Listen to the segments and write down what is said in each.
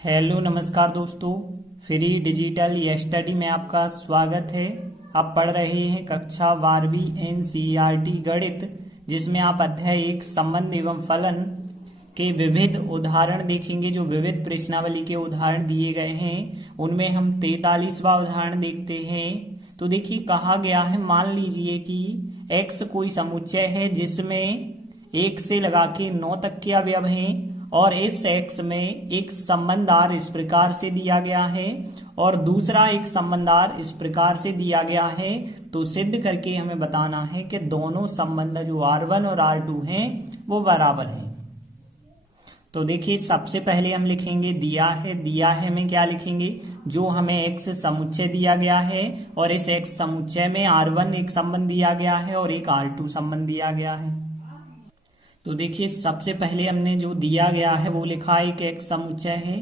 Hello नमस्कार दोस्तों। Free digital study में आपका स्वागत है। आप पढ़ रहे हैं कक्षा 12वीं एनसीईआरटी गणित, जिसमें आप अध्याय 1 संबंध एवं फलन के विविध उदाहरण देखेंगे। जो विविध प्रश्नावली के उदाहरण दिए गए हैं उनमें हम 43वां उदाहरण देखते हैं। तो देखिए, कहा गया है, मान लीजिए कि x कोई समुच्चय है जिसमें 1 से लगा के 9 तक के अवयव हैं और इस x में एक संबंध r इस प्रकार से दिया गया है और दूसरा एक संबंध r इस प्रकार से दिया गया है। तो सिद्ध करके हमें बताना है कि दोनों संबंध जो r1 और r2 हैं वो बराबर हैं। तो देखिए, सबसे पहले हम लिखेंगे दिया है में क्या लिखेंगे, जो हमें x समुच्चय दिया गया है और इस x समुच्चय में r1 एक संबंध दिया गया है और एक r2 संबंध दिया गया है। तो देखिए, सबसे पहले हमने जो दिया गया है वो लिखा है कि एक समुच्चय है,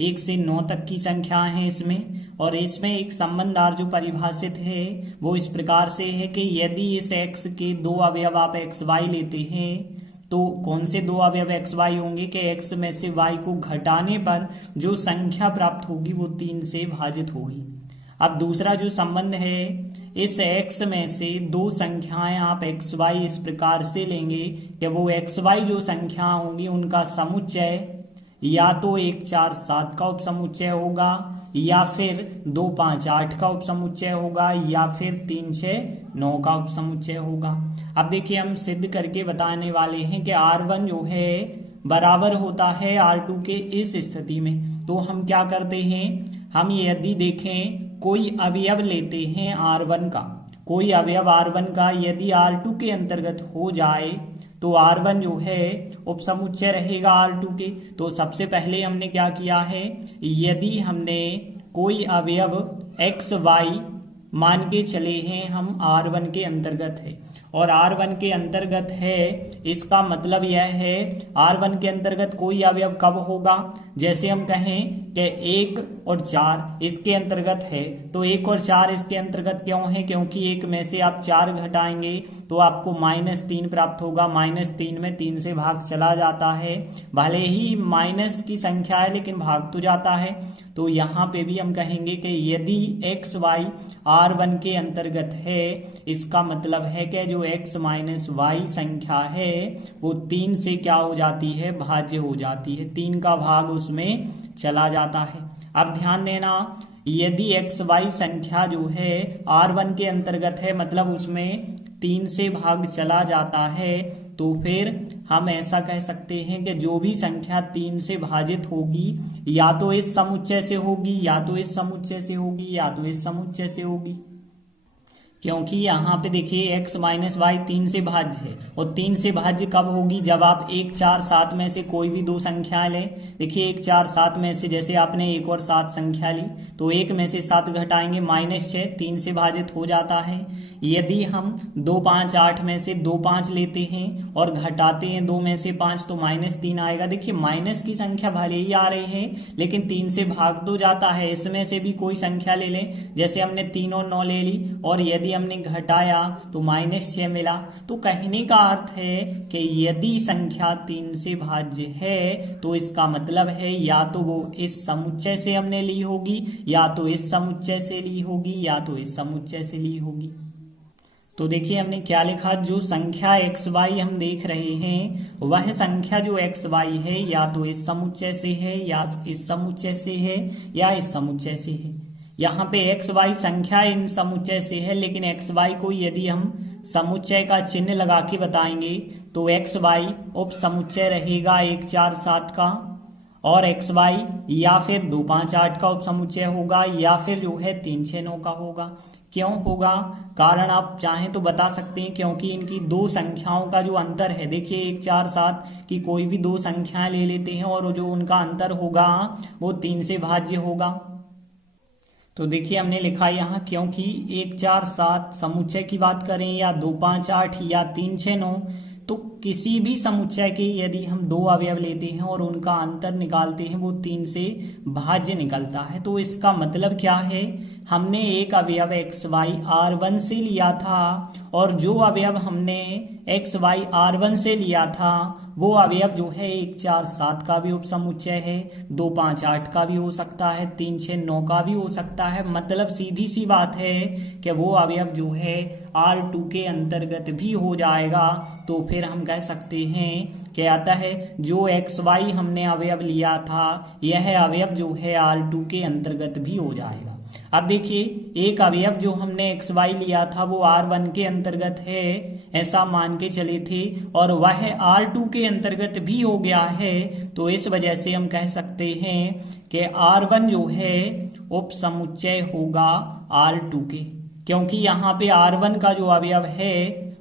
1 से 9 तक की संख्या है इसमें, और इसमें एक संबंध r जो परिभाषित है वो इस प्रकार से है कि यदि इस x के दो अवयव आप xy लेते हैं तो कौन से दो अवयव xy होंगे कि x में से y को घटाने पर जो संख्या प्राप्त होगी वो 3 से भाजित होगी। अब दूसरा जो संबंध है, इस x में से दो संख्याएं आप xy इस प्रकार से लेंगे कि वो xy जो संख्या होंगी उनका समुच्चय या तो 1 4 7 का उपसमुच्चय होगा या फिर 2 5 8 का उपसमुच्चय होगा या फिर 3 6 9 का उपसमुच्चय होगा। अब देखिए, हम सिद्ध करके बताने वाले हैं कि r1 जो है बराबर होता है r2 के इस स्थिति में। तो हम क्या करते हैं, हम यदि देखें कोई अवयव लेते हैं r1 का, कोई अवयव r1 का यदि r2 के अंतर्गत हो जाए तो r1 जो है उपसमुच्चय रहेगा r2 के। तो सबसे पहले हमने क्या किया है, यदि हमने कोई अवयव xy मान के चले हैं हम r1 के अंतर्गत है और r1 के अंतर्गत है, इसका मतलब यह है r1 के अंतर्गत कोई अवयव कब होगा, जैसे हम कहें कि 1 और 4 इसके अंतर्गत है तो 1 और 4 इसके अंतर्गत क्यों है, क्योंकि 1 में से आप 4 घटाएंगे तो आपको -3 प्राप्त होगा। -3 में 3 से भाग चला जाता है, भले ही माइनस की संख्या है लेकिन भाग तो जाता है। तो यहाँ पे भी हम कहेंगे कि यदि xy r1 के अंतर्गत है, इसका मतलब है कि जो x माइनस वाई संख्या है वो 3 से क्या हो जाती है, भाज्य हो जाती है, 3 का भाग उसमें चला जाता है। अब ध्यान देना, यदि xy संख्या जो है r1 के अंतर्गत है, मतलब उसमें 3 से भाग चला जाता है, तो फिर हम ऐसा कह सकते हैं कि जो भी संख्या 3 से भाजित होगी या तो इस समुच्चय से होगी या तो इस समुच्चय से होगी या तो इस समुच्चय से होगी, क्योंकि यहाँ पे देखिए x माइनस वाई 3 से भाज्य है और 3 से भाज्य कब होगी, जब आप 1 4 7 में से कोई भी दो संख्या लें। देखिए 1 4 7 में से जैसे आपने 1 और 7 संख्या ली तो 1 में से 7 घटाएंगे -6, 3 से भाजित हो जाता है। यदि हम 2 5 8 में से 2 5 लेते हैं और घटाते हैं 2 में से 5 तो -3 आएगा। देखिए, माइनस की संख्या भले ही आ रही है लेकिन 3 से भाग तो जाता है। इसमें से भी कोई संख्या ले लें, जैसे हमने 3 और 9 ले ली और यदि हमने घटाया तो -6 मिला। तो कहने का अर्थ है कि यदि संख्या 3 से भाज्य है तो इसका मतलब है या तो वो इस समुच्चय से हमने ली होगी या तो इस समुच्चय से ली होगी या तो इस समुच्चय से ली होगी। तो देखिए, हमने क्या लिखा, जो संख्या xy हम देख रहे हैं वह संख्या जो xy है या तो इस समुच्चय से है या इस समुच्चय से है या इस समुच्चय से है। यहाँ पे xy संख्या इन समुच्चय से है, लेकिन xy को यदि हम समुच्चय का चिन्ह लगा के बताएंगे तो xy उप समुच्चय रहेगा 1 4 7 का और xy या फिर 2 5 8 का उप समुच्चय होगा या फिर जो है 3 6 9 का होगा। क्यों होगा, कारण आप चाहें तो बता सकते हैं, क्योंकि इनकी दो संख्याओं का जो अंतर है, देखिए 1 4 7 की कोई भी दो संख्याएं ले लेते हैं और जो उनका अंतर होगा वो 3 से भाज्य होगा। तो देखिए, हमने लिखा यहाँ क्योंकि 1 4 7 समुच्चय की बात करें या 2 5 8 या 3 6 9, तो किसी भी समुच्चय के यदि हम दो अवयव लेते हैं और उनका अंतर निकालते हैं वो 3 से भाज्य निकलता है। तो इसका मतलब क्या है हमने एक अवयव एक्स वाई R1 से लिया था और जो अवयव हमने एक्स वाई R1 से लिया था वो अवयव जो है 1 4 7 का भी उपसमुच्चय है, 2 5 8 का भी हो सकता है, 3 6 9 का भी हो सकता है। मतलब सीधी सी बात है कि वो अवयव जो है R2 के अंतर्गत भी हो जाएगा। तो फिर हम कह सकते हैं कि अतः जो एक्स वाई हमने अवयव लिया था यह अवयव जो है R2 के अंतर्गत भी हो जाएगा। अब देखिए, एक अवयव जो हमने एक्स वाई लिया था वो R1 के अंतर्गत है ऐसा मान के चले थे और वह R2 के अंतर्गत भी हो गया है। तो इस वजह से हम कह सकते हैं कि R1 जो है उपसमुच्चय होगा R2 के, क्योंकि यहाँ पे R1 का जो अवयव है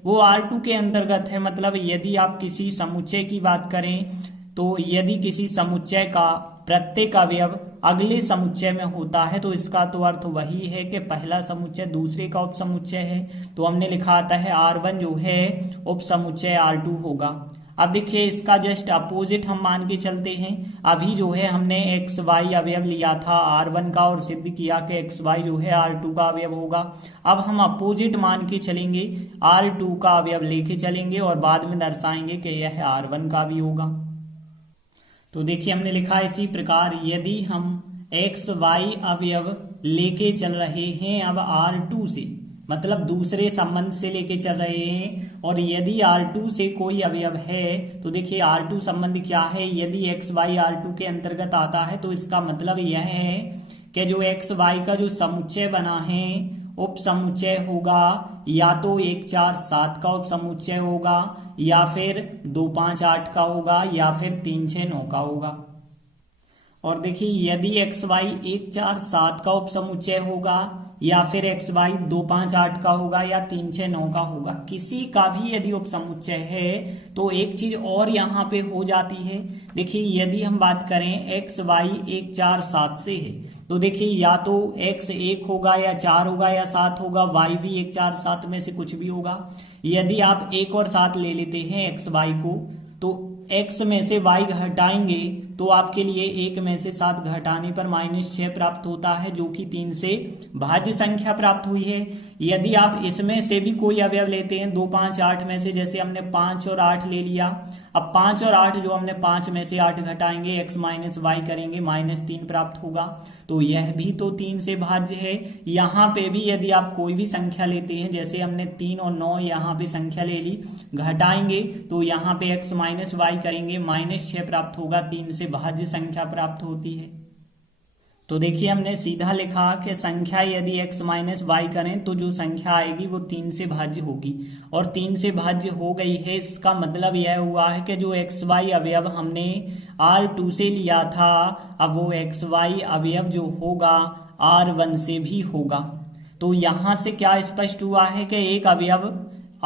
वो R2 के अंतर्गत है। मतलब यदि आप किसी समुच्चय की बात करें तो यदि किसी समुच्चय का प्रत्येक अवयव अगले समुच्चय में होता है तो इसका तो अर्थ वही है कि पहला समुच्चय दूसरे का उपसमुच्चय है। तो हमने लिखा आता है R1 जो है उपसमुच्चय R2 होगा। अब देखिए, इसका जस्ट अपोजिट हम मान के चलते हैं। अभी जो है हमने एक्स वाई अवयव लिया था R1 का और सिद्ध किया कि एक्स वाई जो है R2 का अवयव होगा। अब हम अपोजिट मान के चलेंगे, R2 का अवयव लेके चलेंगे और बाद में दर्शाएंगे कि यह R1 का भी होगा। तो देखिए, हमने लिखा इसी प्रकार, यदि हम एक्स वाई अवयव लेके चल रहे हैं अब R2 से, मतलब दूसरे संबंध से लेके चल रहे हैं, और यदि R2 से कोई अवयव है तो देखिए R2 संबंध क्या है, यदि एक्स वाई R2 के अंतर्गत आता है तो इसका मतलब यह है कि जो एक्स वाई का जो समुच्चय बना है उपसमुच्चय होगा या तो 1 4 7 का उपसमुच्चय होगा या फिर 2 5 8 का होगा या फिर 3 6 9 का होगा। और देखिए, यदि एक्स वाई 1 4 7 का उपसमुच्चय होगा या फिर एक्स वाई 2 5 8 का होगा या 3 6 9 का होगा, किसी का भी यदि उपसमुच्चय है तो एक चीज और यहाँ पे हो जाती है। देखिए, यदि हम बात करें एक्स वाई 1 4 7 से है तो देखिए या तो एक्स 1 होगा या 4 होगा या 7 होगा, वाई भी 1 4 7 में से कुछ भी होगा। यदि आप 1 और 7 ले लेते हैं एक्स वाई को तो x में से y घटाएंगे तो आपके लिए 1 में से 7 घटाने पर -6 प्राप्त होता है, जो कि 3 से भाज्य संख्या प्राप्त हुई है। यदि आप इसमें से भी कोई अवयव लेते हैं 2 5 8 में से, जैसे हमने 5 और 8 ले लिया, अब 5 और 8 जो हमने 5 में से 8 घटाएंगे x माइनस वाई करेंगे, -3 प्राप्त होगा। तो यह भी तो 3 से भाज्य है। यहाँ पे भी यदि आप कोई भी संख्या लेते हैं, जैसे हमने 3 और 9 यहाँ पे संख्या ले ली, घटाएंगे तो यहाँ पे x माइनस वाई करेंगे, -6 प्राप्त होगा, 3 से भाज्य संख्या प्राप्त होती है। तो देखिए, हमने सीधा लिखा कि संख्या यदि x माइनस वाई करें तो जो संख्या आएगी वो 3 से भाज्य होगी, और 3 से भाज्य हो गई है। इसका मतलब यह हुआ है कि जो एक्स वाई अवयव हमने R2 से लिया था अब वो एक्स वाई अवयव जो होगा R1 से भी होगा। तो यहां से क्या स्पष्ट हुआ है कि एक अवयव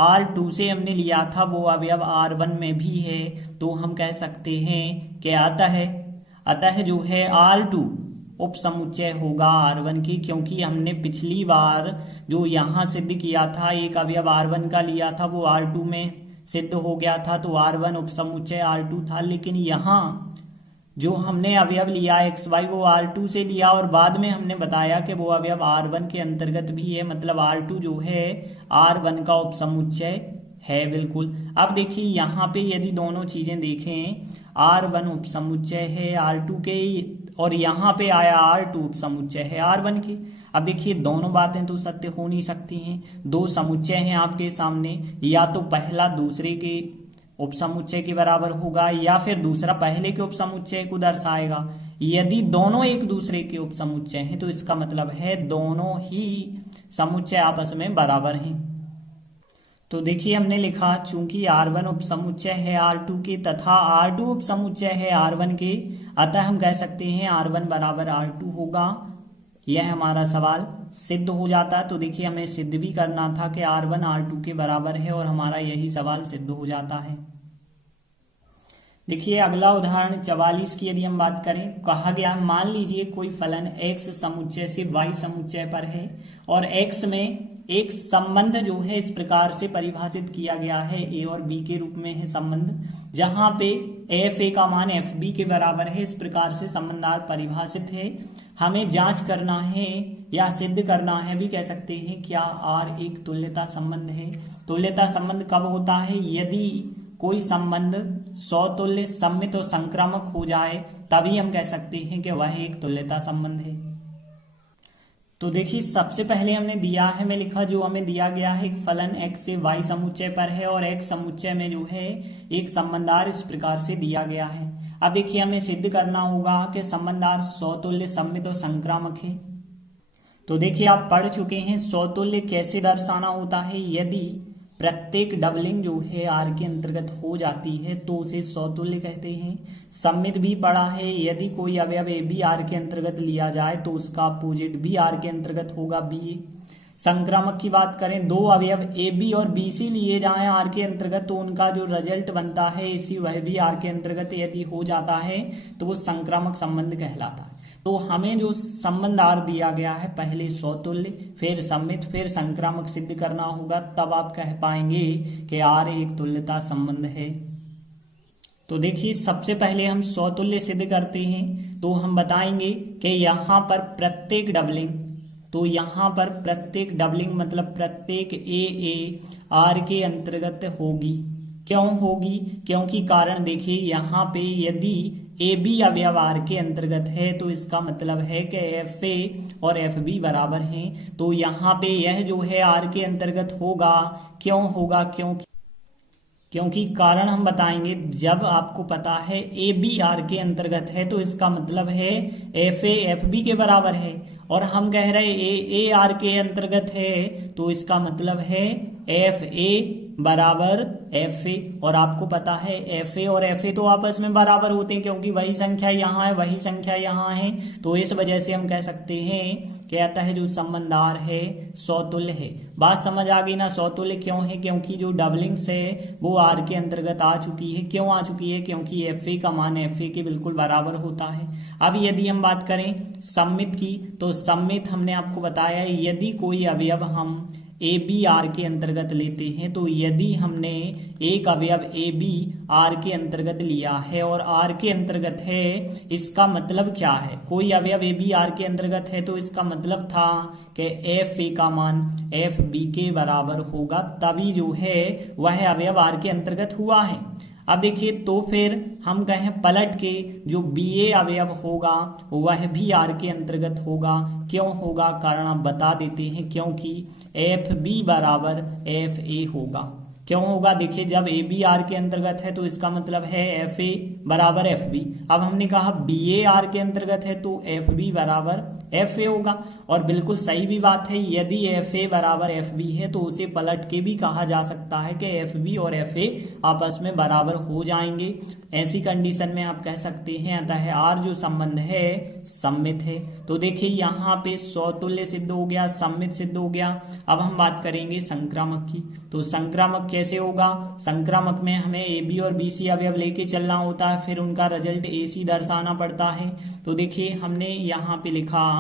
R2 से हमने लिया था वो अवयव R1 में भी है। तो हम कह सकते हैं कि अतः जो है R2 उपसमुच्चय होगा R1 की, क्योंकि हमने पिछली बार जो यहाँ सिद्ध किया था एक अवयव R1 का लिया था वो R2 में सिद्ध हो गया था, तो R1 उपसमुच्चय R2 था। लेकिन यहाँ जो हमने अवयव लिया एक्स वाई वो R2 से लिया और बाद में हमने बताया कि वो अवयव R1 के अंतर्गत भी है, मतलब R2 जो है R1 का उपसमुच्चय है बिल्कुल। अब देखिए, यहाँ पे यदि दोनों चीजें देखें, R1 उपसमुच्चय है R2 के और यहाँ पे आया R2 उपसमुच्चय है R1 के। अब देखिए, दोनों बातें तो सत्य हो नहीं सकती हैं। दो समुच्चय हैं आपके सामने, या तो पहला दूसरे के उपसमुच्चय के बराबर होगा या फिर दूसरा पहले के उपसमुच्चय को दर्शाएगा। यदि दोनों एक दूसरे के उपसमुच्चय हैं तो इसका मतलब है दोनों ही समुच्चय आपस में बराबर हैं। तो देखिए, हमने लिखा चूंकि R1 उपसमुच्चय है R2 के तथा R2 उपसमुच्चय है R1 के, अतः हम कह सकते हैं R1 बराबर R2 होगा। यह हमारा सवाल सिद्ध हो जाता है। तो देखिए, हमें सिद्ध भी करना था कि R1 R2 के बराबर है और हमारा यही सवाल सिद्ध हो जाता है। देखिए, अगला उदाहरण 44 की यदि हम बात करें, कहा गया मान लीजिए कोई फलन x समुच्चय से y समुच्चय पर है और x में एक संबंध जो है इस प्रकार से परिभाषित किया गया है, ए और बी के रूप में है संबंध, जहां पे एफ ए का मान एफ बी के बराबर है। इस प्रकार से संबंध आर परिभाषित है। हमें जांच करना है या सिद्ध करना है भी कह सकते हैं, क्या आर एक तुल्यता संबंध है। तुल्यता संबंध कब होता है? यदि कोई संबंध सौतुल्य, सममित और संक्रामक हो जाए, तभी हम कह सकते हैं कि वह एक तुल्यता संबंध है। तो देखिए, सबसे पहले हमने दिया है, मैं लिखा जो हमें दिया गया है, एक फलन x से y समुच्चय पर है और x समुच्चय में जो है एक संबंध r इस प्रकार से दिया गया है। अब देखिए, हमें सिद्ध करना होगा कि संबंध r सौतुल्य, सममित और संक्रामक है। तो देखिए, आप पढ़ चुके हैं सौतुल्य कैसे दर्शाना होता है। यदि प्रत्येक डबलिंग जो है आर के अंतर्गत हो जाती है तो उसे सौतुल्य कहते हैं। सममित भी पढ़ा है, यदि कोई अवयव ए बी आर के अंतर्गत लिया जाए तो उसका अपोजिट भी आर के अंतर्गत होगा, बी ए। संक्रामक की बात करें, दो अवयव ए बी और बी सी लिए जाएं आर के अंतर्गत तो उनका जो रिजल्ट बनता है इसी वह भी आर के अंतर्गत यदि हो जाता है तो वो संक्रामक संबंध कहलाता है। तो हमें जो संबंध आर दिया गया है, पहले सौतुल्य, फिर सममित, फिर संक्रामक सिद्ध करना होगा, तब आप कह पाएंगे कि आर एक तुल्यता संबंध है। तो देखिए, सबसे पहले हम सौतुल्य सिद्ध करते हैं। तो हम बताएंगे कि यहाँ पर प्रत्येक डबलिंग, तो यहाँ पर प्रत्येक डबलिंग मतलब प्रत्येक ए आर के अंतर्गत होगी। क्यों होगी? क्योंकि कारण देखिए, यहाँ पे यदि ए बी अवयव आर के अंतर्गत है तो इसका मतलब है कि एफ ए और एफ बी बराबर हैं। तो यहाँ पे यह जो है आर के अंतर्गत होगा। क्यों होगा? क्योंकि कारण हम बताएंगे, जब आपको पता है ए बी आर के अंतर्गत है तो इसका मतलब है एफ ए एफ बी के बराबर है, और हम कह रहे ए आर के अंतर्गत है तो इसका मतलब है एफ ए बराबर एफ ए। और आपको पता है एफ ए और एफ ए तो आपस में बराबर होते हैं, क्योंकि वही संख्या यहाँ है, वही संख्या यहाँ है। तो इस वजह से हम कह सकते हैं कि अतः जो संबंध आर है सौतुल्य है। बात समझ आ गई ना? सौतुल्य क्यों है? क्योंकि जो डबलिंग्स है वो आर के अंतर्गत आ चुकी है। क्यों आ चुकी है? क्योंकि एफ ए का मान एफ ए के बिल्कुल बराबर होता है। अब यदि हम बात करें सममित की, तो सममित हमने आपको बताया, यदि कोई अवयव हम ए बी आर के अंतर्गत लेते हैं, तो यदि हमने एक अवयव ए बी आर के अंतर्गत लिया है और आर के अंतर्गत है, इसका मतलब क्या है? कोई अवयव ए बी आर के अंतर्गत है तो इसका मतलब था कि एफ ए का मान एफ बी के बराबर होगा, तभी जो है वह अवयव आर के अंतर्गत हुआ है। अब देखिए, तो फिर हम कहें पलट के जो बी ए अवयव होगा वह भी आर के अंतर्गत होगा। क्यों होगा? कारण आप बता देते हैं, क्योंकि एफ बी बराबर एफ ए होगा। क्यों होगा? देखिए, जब ए बी आर के अंतर्गत है तो इसका मतलब है एफ ए बराबर एफ बी। अब हमने कहा बी ए आर के अंतर्गत है तो एफ बी बराबर एफ ए होगा, और बिल्कुल सही भी बात है। यदि एफ ए बराबर एफ बी है तो उसे पलट के भी कहा जा सकता है कि एफ बी और एफ ए आपस में बराबर हो जाएंगे। ऐसी कंडीशन में आप कह सकते हैं अतः आर जो संबंध है सममित है। तो देखिए, यहाँ पे सौतुल्य सिद्ध हो गया, सममित सिद्ध हो गया। अब हम बात करेंगे संक्रामक की। तो संक्रामक कैसे होगा? संक्रामक में हमें ए बी और बी सी अवयव लेके चलना होता है, फिर उनका रिजल्ट ए सी दर्शाना पड़ता है। तो देखिए, हमने यहाँ पे लिखा,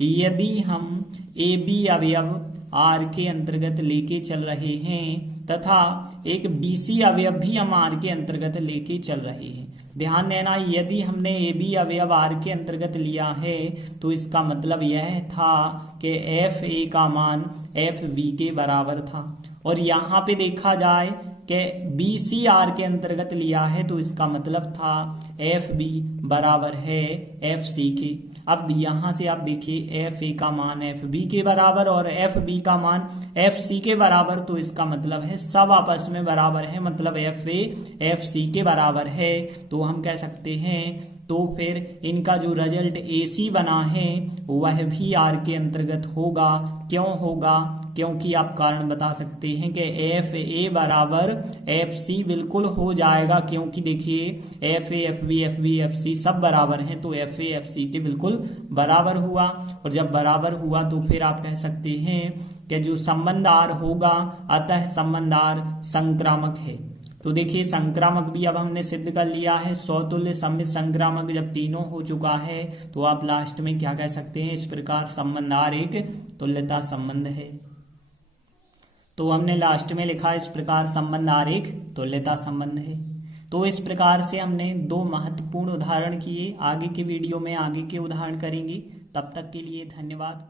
यदि हम ए बी अवयव आर के अंतर्गत लेके चल रहे हैं तथा एक बी सी अवयव भी हम आर के अंतर्गत लेके चल रहे हैं। ध्यान देना, यदि हमने ए बी अवयव आर के अंतर्गत लिया है तो इसका मतलब यह था कि एफ ए का मान एफ बी के बराबर था, और यहाँ पे देखा जाए कि बी सी आर के अंतर्गत लिया है तो इसका मतलब था एफ बी बराबर है एफ सी के। अब यहाँ से आप देखिए, एफ ए का मान एफ बी के बराबर और एफ बी का मान एफ सी के बराबर, तो इसका मतलब है सब आपस में बराबर है, मतलब एफ ए एफ सी के बराबर है। तो हम कह सकते हैं, तो फिर इनका जो रिजल्ट ए सी बना है वह भी आर के अंतर्गत होगा। क्यों होगा? क्योंकि आप कारण बता सकते हैं कि एफ ए बराबर एफ सी बिल्कुल हो जाएगा, क्योंकि देखिए F A F B F C सब बराबर हैं, तो एफ ए एफ सी के बिल्कुल बराबर हुआ। और जब बराबर हुआ तो फिर आप कह सकते हैं कि जो संबंध आर होगा अतः संबंध आर संक्रामक है। तो देखिए, संक्रामक भी अब हमने सिद्ध कर लिया है। सौतुल्य, सममित, संक्रामक जब तीनों हो चुका है तो आप लास्ट में क्या कह सकते हैं? इस प्रकार संबंध आर एक तुल्यता संबंध है। तो हमने लास्ट में लिखा इस प्रकार संबंध आरेख तुल्यता संबंध है। तो इस प्रकार से हमने 2 महत्वपूर्ण उदाहरण किए। आगे के वीडियो में आगे के उदाहरण करेंगे। तब तक के लिए धन्यवाद।